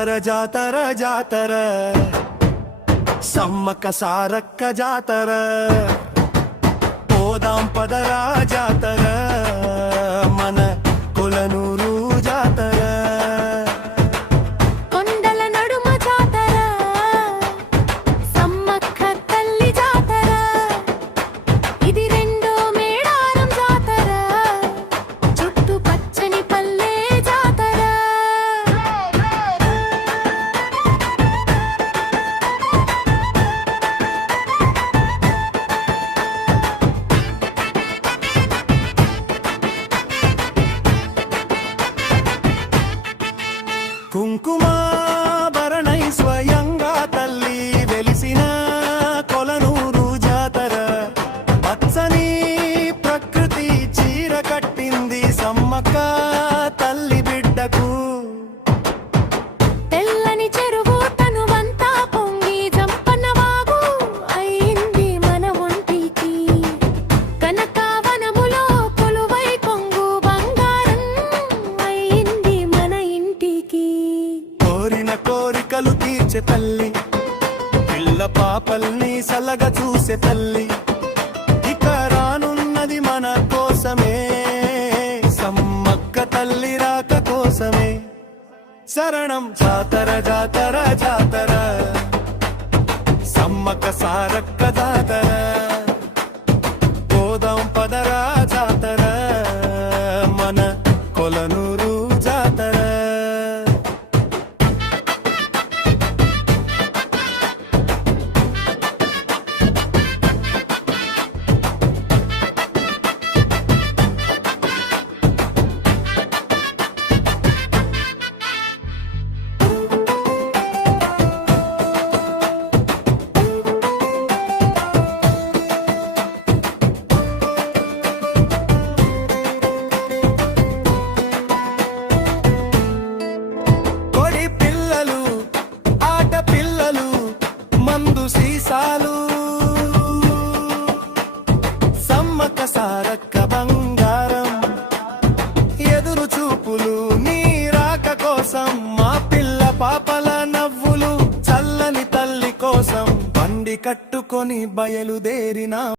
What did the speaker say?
జాతర జాతర జాతర సమ్మక్క సారక్క జాతర పోదాం పదరా జాతర మన కొలనూరు జాతర కొండల నడుమ జాతర సమ్మక్క తల్లి జాతర ఇది రెండో మేడారం జాతర చుట్టూ పచ్చని పల్లె జాతర కుంకుమాభరణై స్వయంగా తల్లి వెలిసిన కొలనూరు జాతర పచ్చని ప్రకృతి చీర కట్టింది సమ్మక్క తల్లి బిడ్డకు తెల్లని చెరువు తనువంతా పొంగి జంపన్న వాగు అయింది మన ఒంటికి కనకావనములో కొలువై కొంగు బంగారం అయింది మన ఇంటికి కోరిన కోరికలు తీర్చే తల్లి పిల్ల పాపల్ని సలగ చూసే తల్లి ఇక రానున్నది మన కోసమే సమ్మక్క తల్లి రాక కోసమే శరణం జాతర జాతర జాతర సమ్మక్క సారక్క జాతర పోదాం పదరా జాతర మన కొలనూరు జాతర కొడి పిల్లలు ఆట పిల్లలు మందు సీసాలు సమ్మక్క సారక్క బంగారం ఎదురు చూపులు నీ రాక కోసం మా పిల్ల పాపల నవ్వులు చల్లని తల్లి కోసం బండి కట్టుకొని బయలుదేరిన